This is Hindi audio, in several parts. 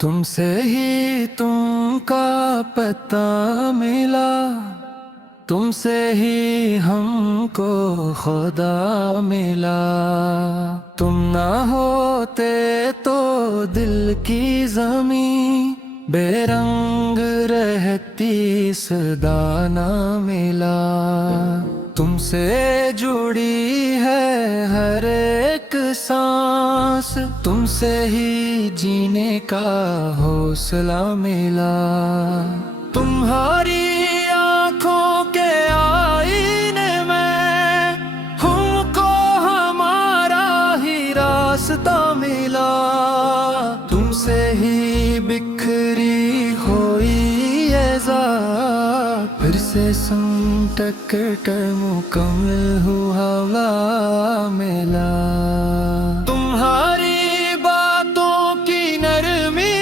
तुमसे ही तुमका पता मिला, तुमसे ही हमको खुदा मिला। तुम ना होते तो दिल की ज़मीं बेरंग रहती, सदा ना मिला। तुमसे जुड़ी है हर एक सांस, तुमसे ही जीने का हौसला मिला। तुम्हारी आँखों के आईने में हमको हमारा ही रास्ता मिला। तुमसे ही बिखरी हुई ये ज़ात फिर से संटक कर मुकम्मल हुआ मिला। तुम्हारी बातों की नरमी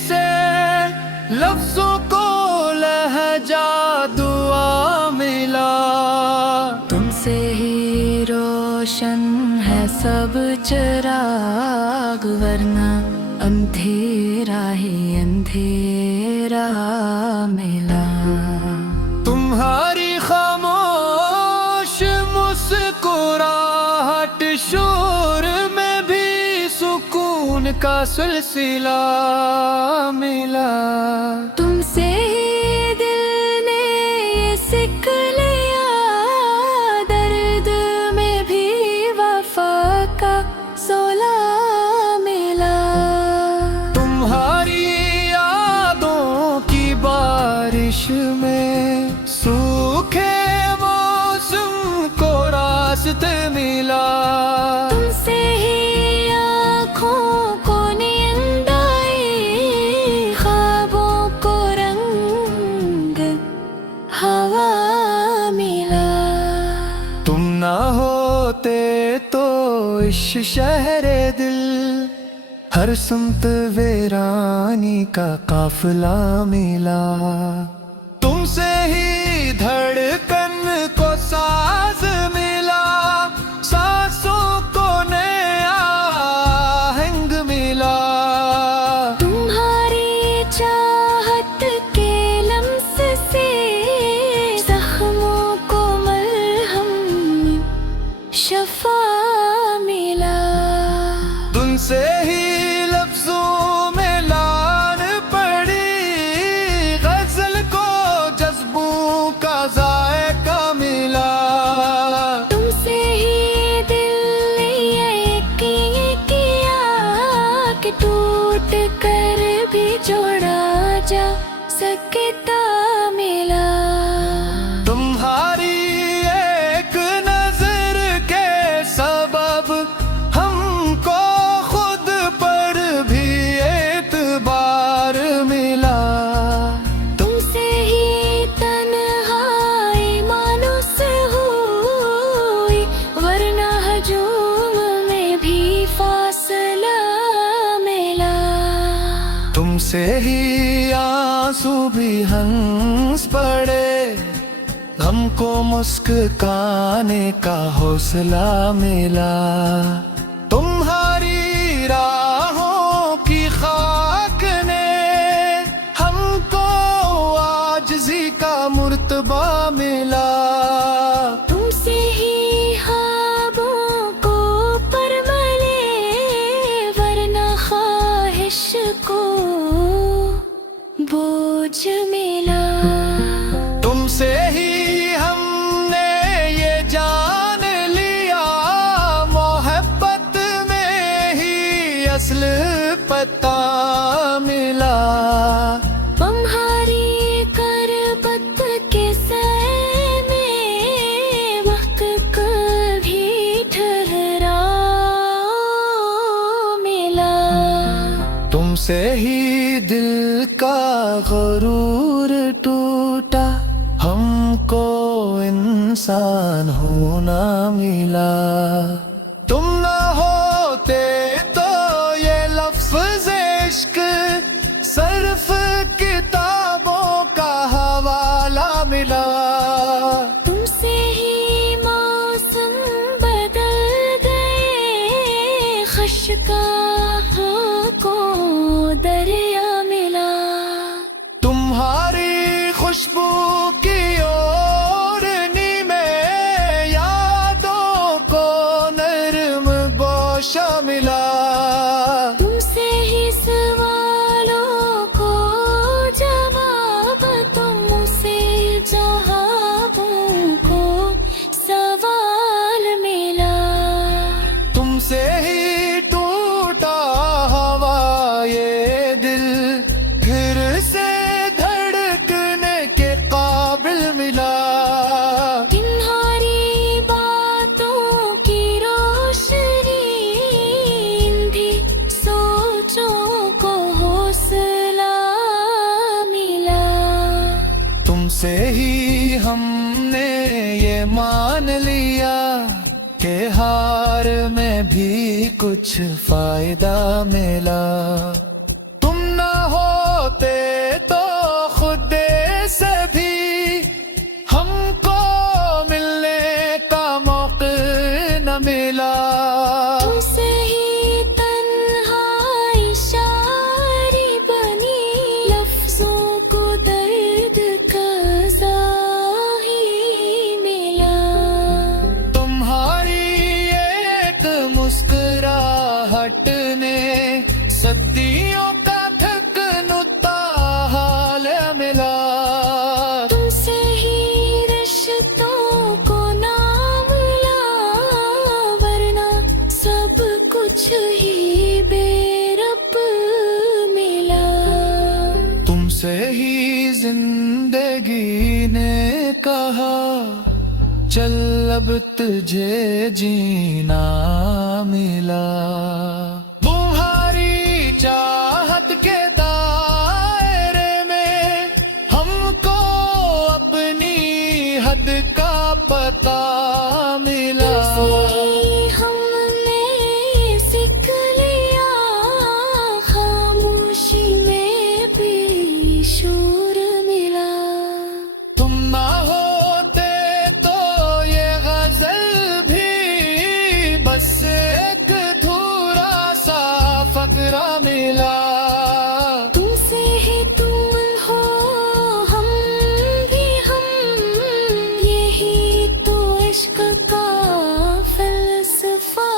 से लफ्ज़ों को लहजा दुआ मिला। तुमसे ही रोशन है सब चिराग, वरना अंधेरा ही अंधेरा मिला। तुम्हारी खामोश मुस्कुराहट शोर में भी सुकून का सिलसिला मिला। तुमसे ही दिल ने ये सीख लिया, दर्द में भी वफा का सोला मिला। तुम्हारी यादों की बारिश में सूखे मौसम को रास्ते मिला। तुमसे ही आँखों को नींद आई, ख्वाबों को रंग हवा मिला। तुम ना होते तो इस शहरे दिल हर सुमत वीरानी का काफिला मिला। तुमसे ही धड़कन को साज मिला, सांसों को नया आहंग मिला। तुम्हारी चाहत के लम्स से जख्मों को मरहम शफा मिला। तुमसे ही लफ्जों में लान पड़ी, गजल को जज्बों का जायका मिला। तुमसे ही दिल ने ये किया कि टूट कर भी जोड़ा जा सकता मिला। तुम्हारी एक नजर के सबब हमको खुद पर भी एतबार मिला। तुमसे ही तन्हाई मानूस हुई, वरना हजूम में भी फासला मिला। तुमसे ही आंसू भी हंस पड़े, हमको मुस्कुराने का हौसला मिला। तुम्हारी राहों की खाक ने हमको आजिज़ी का मुर्तबा मिला। तुमसे ही ख्वाबों को परमले, वरना ख्वाहिश को बोझ मिला। तुमसे ही हमने ये जान लिया, मोहब्बत में ही असल पता मिला। तुम्हारी करबत के सए में वक्त कभी ठहरा मिला। तुमसे ही दिल का गरूर टूटा, हमको इंसान होना मिला। तुम ना होते तो ये लफ्ज़ इश्क सिर्फ किताबों का हवाला मिला। तुमसे ही मौसम बदल गए, खश्का को दरिया तुमसे ही हमने ये मान लिया कि हार में भी कुछ फायदा मिला। तुम ना होते तो खुद से भी हमको मिलने का मौका न मिला। तुमसे ही तन्हाई शायरी बनी, लफ्जों को दर्द का ज़ाही मिला। तुम्हारी एक मुस्कुराहट ने सदियों का थकनुता हाल मिला। तुमसे ही रिश्तों को नाम ला, वरना सब कुछ ही बेरब मिला। तुमसे ही जिंदगी ने कहा चल अब तुझे जीना मिला। तुम्हारी चाहत के दायरे में हमको अपनी हद का पता मिला। तुमसे ही हमने सीख लिया, खामोशी में भी शोर मिला। तुम ना होते तो ये गजल भी बस एक धूरा सा फकरा मिला। तुमसे ही तुम हो, हम भी हम, यही तो इश्क का फलसफा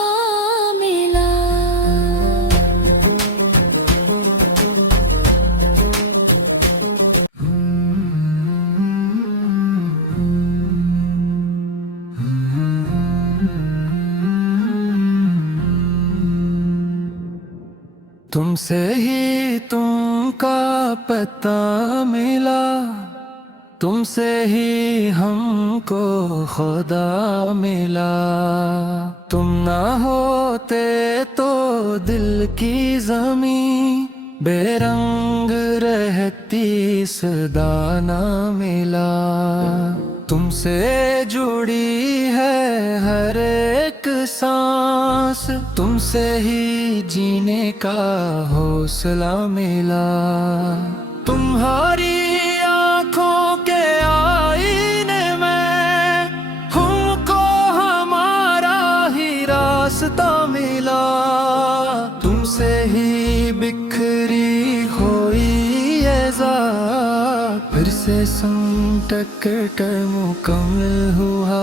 मिला। तुमसे ही तुमका पता मिला, तुमसे ही हमको खुदा मिला। तुम ना होते तो दिल की जमीन बेरंग रहती, सदा ना मिला। तुमसे जुड़ी है हर एक सांस, तुमसे ही जीने का हौसला मिला। तुम्हारी आंखों के आईने में हमको हमारा ही रास्ता मिला। तुमसे ही बिखरी हुई ये ज़ात फिर से संटक कर मुकम्मल हुआ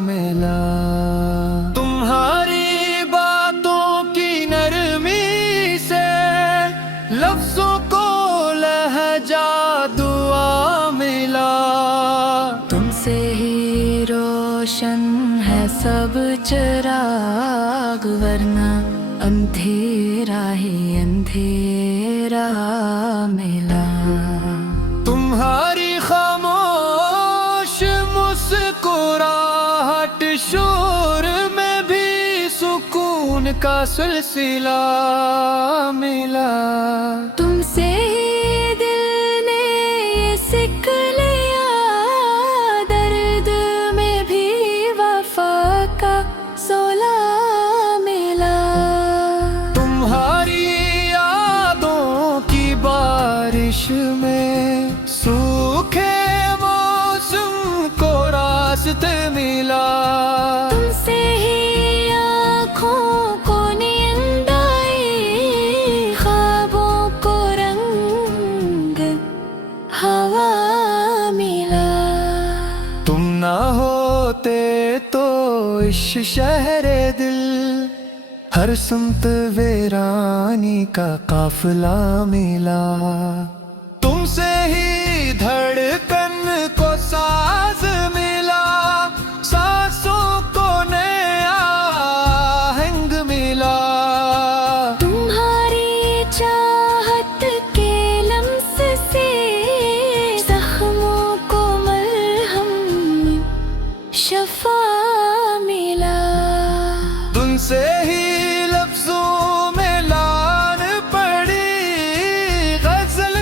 मिला। तुम्हारी बातों की नरमी से लफ्जों को लहजा दुआ मिला। तुमसे ही रोशन है सब चिराग, वरना अंधेरा ही अंधेरा मिला। तुम्हारी खामोश मुस्कुराहट शोर में भी सुकून का सिलसिला मिला। तुमसे ही दिल ने ये सीख लिया, दर्द में भी वफा का सोला मिला। तुम्हारी यादों की बारिश में सूखे मौसम को रास्ते मिला। तुमसे ही आँखों को नींद आई, ख्वाबों को रंग हवा मिला। तुम ना होते तो इस शहरे दिल हर सुमत वीरानी का काफिला मिला। तुमसे ही धड़कन को साज मिला, सांसों को नया आहंग मिला। तुम्हारी चाहत के लम्स से जख्मों को मरहम शफा मिला। तुमसे ही लफ्जों में लान पड़ी गजल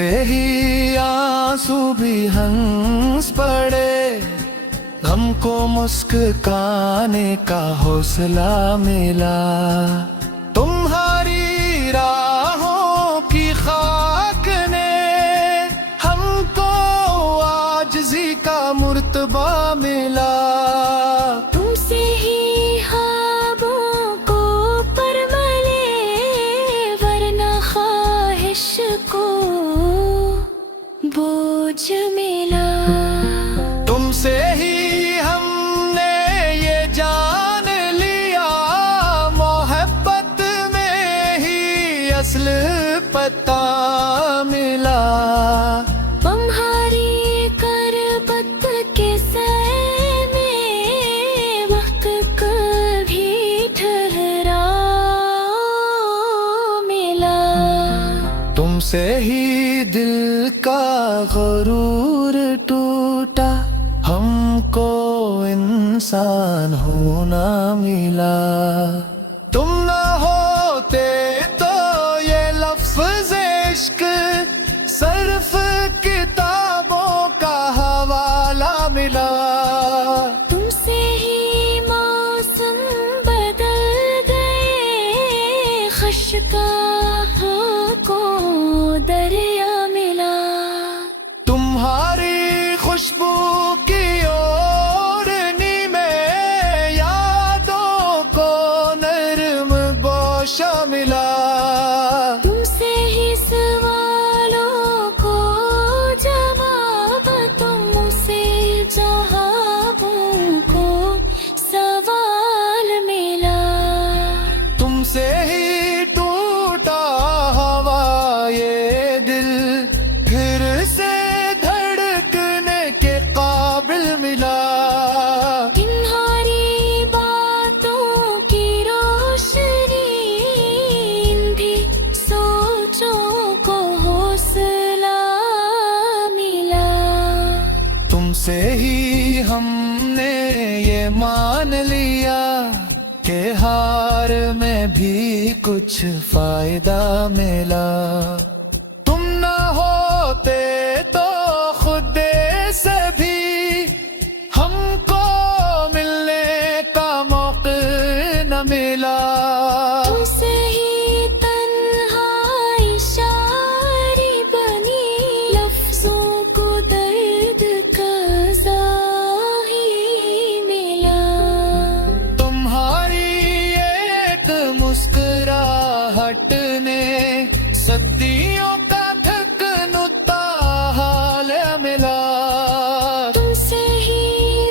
तुमसे ही आंसू भी हंस पड़े, हमको मुस्कुराने का हौसला मिला। तुम्हारी राहों की खाक ने हमको आजिज़ी का मुर्तबा मिला। तुमसे ही ख्वाबों को परमले, वरना ख्वाहिश को बोझ मिला। तुमसे ही हमने ये जान लिया, मोहब्बत में ही असल पता मिला। तुम्हारी करबत के सए में वक्त कभी ठहरा मिला। तुमसे ही दिल का गुरूर टूटा, हमको इंसान होना मिला। तुम ना होते तो ये लफ्ज़ इश्क सिर्फ किताबों का हवाला मिला। तुमसे ही मौसम बदल गए, खशकाह को दरिया मिला। तुम्हारी खुशबू की ओढ़नी में यादों को नरम गोशा मिला। तुमसे ही सवालों को जवाब, तुमसे जवाबों को सवाल मिला। तुमसे ही टूटा हवा ये दिल, फिर से धड़कने के काबिल मिला। तुम्हारी बातों की रोशनी भी सोचों को हौसला मिला। तुमसे ही हमने ये मान लिया कि हार में भी कुछ फायदा मिला। तुम ना होते तो खुद से भी हमको मिलने का मौका न मिला। तुमसे ही तन्हाई शायरी बनी, लफ्जों को दर्द का ज़ाही मिला। तुम्हारी एक मुस्कुराहट ने सदियों का धकनुता हाल मिला। तुमसे ही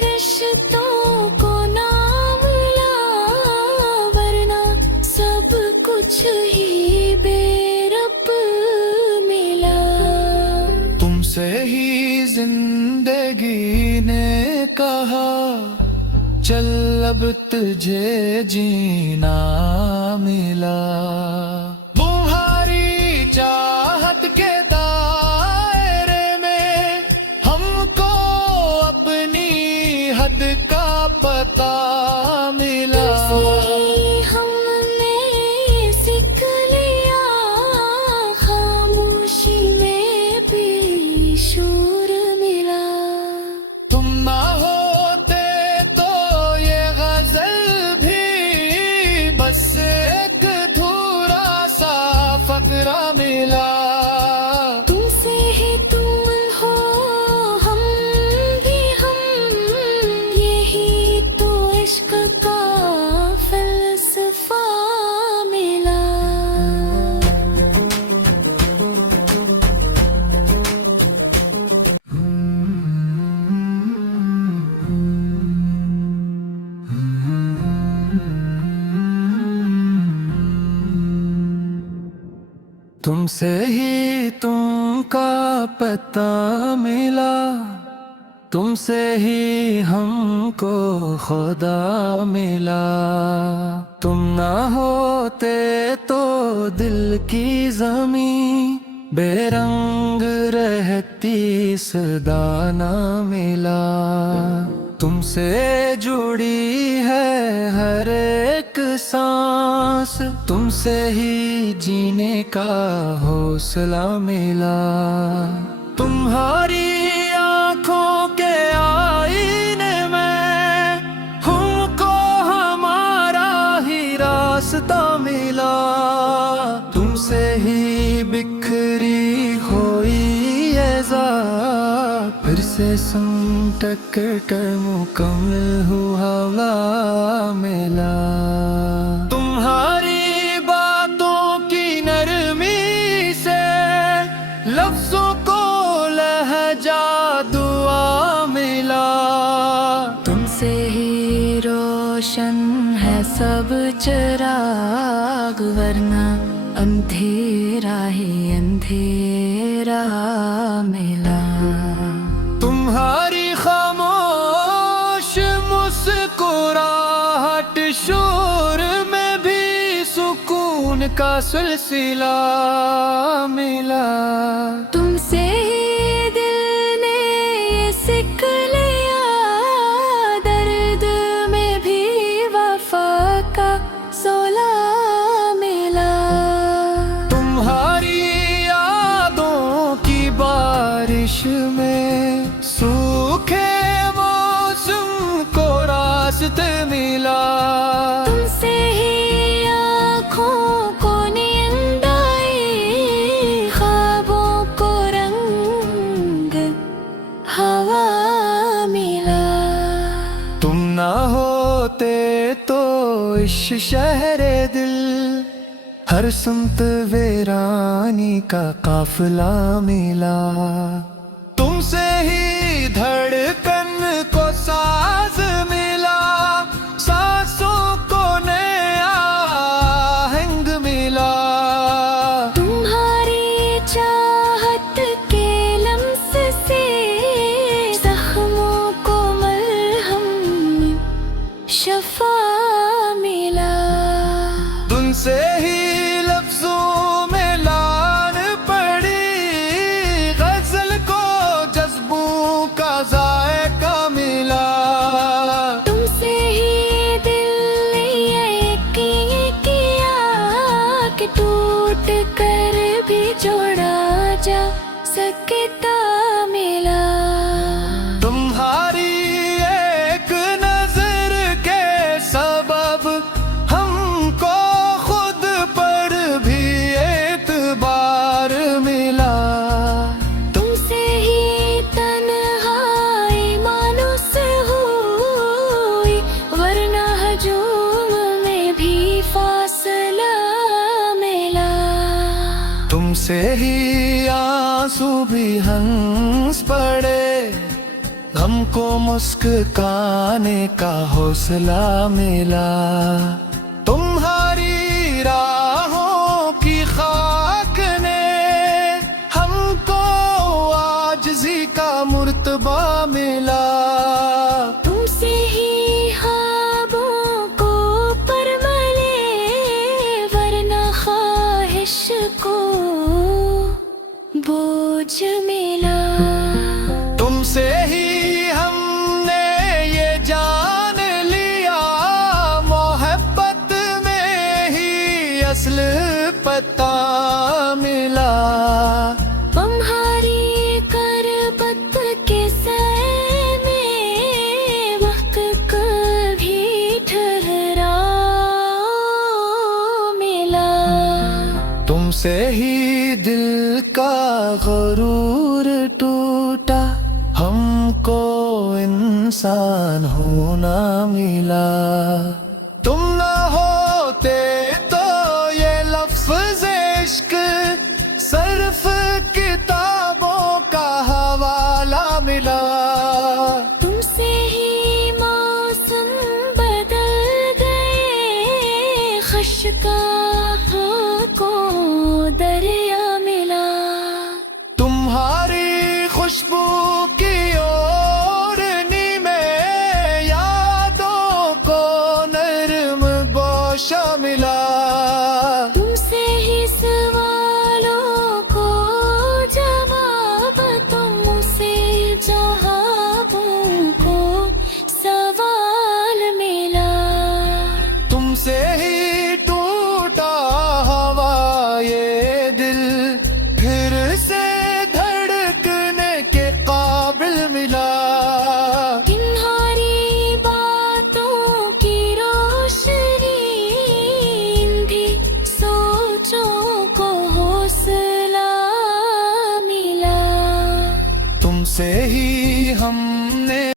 रिश्तों को नाम मिला, वरना सब कुछ ही बेरब मिला। तुमसे ही जिंदगी ने कहा, चल अब तुझे जीना मिला। तुम्हारी चाहत के दायरे में हमको अपनी हद का पता मिला। तुमसे ही हमने सीख लिया, खामोशी में भी शोर मिला। तुम ना होते तो ये गजल भी बस एक धूरा सा फकरा मिला। तुमसे ही तुम हो, हम भी हम, यही तो इश्क का फलसफा मिला। तुमसे ही तुमका पता मिला, तुमसे ही हमको खुदा मिला। तुम ना होते तो दिल की जमीन बेरंग रहती, सदा ना मिला। तुमसे जुड़ी है हर एक सांस, तुमसे ही जीने का हौसला मिला। तुम्हारी आंखों के आईने में हमको हमारा ही रास्ता मिला। तुमसे ही बिखरी हुई ये ज़ात फिर से संटक कर मुकम्मल हुआ मिला। तुम्हारी बातों की नरमी से लफ्जों को लहजा दुआ मिला। तुमसे ही रोशन है सब चिराग, वरना अंधेरा ही अंधेरा मिला। तुम्हारी खामोश मुस्कुराहट शोर में भी सुकून का सिलसिला मिला। तुमसे ही दिल ने ये सीख लिया, दर्द में भी वफा का सोला मिला। तुम्हारी यादों की बारिश में सूखे मौसम को रास्ते मिला। तुमसे ही आँखों को नींद आई, ख्वाबों को रंग हवा मिला। तुम ना होते तो इस शहरे दिल हर सुमत वीरानी का काफिला मिला। तुमसे ही धड़कन को साज मिला, सांसों को नया आहंग मिला। तुम्हारी चाहत के लम्स से जख्मों को मरहम शफा मिला। तुमसे ही लफ्जों में लान पड़ी, गजल को जज्बों का जायका मिला। तुमसे ही दिल ने यकीन किया कि टूट कर भी जोड़ा जा सकता मिला। तुम्हारी एक नजर के सबब हमको खुद पर भी एतबार मिला। तुमसे ही तन्हाई मानूस हुई, वरना हजूम में भी फासला मिला। तुमसे ही आंसू भी हंस पड़े, हमको मुस्कुराने का हौसला मिला। तुम्हारी राहों की खाक ने हमको आजिज़ी का मुर्तबा मिला। तुमसे ही ख्वाबों को परमले, वरना ख्वाहिश को बोझ मिला। तुमसे ही हमने ये जान लिया, मोहब्बत में ही असल पता मिला। तुम्हारी करबत के सैर में वक्त कभी ठहरा मिला। तुमसे ही दिल का गरूर टूटा, हमको इंसान होना मिला। तुम ना हो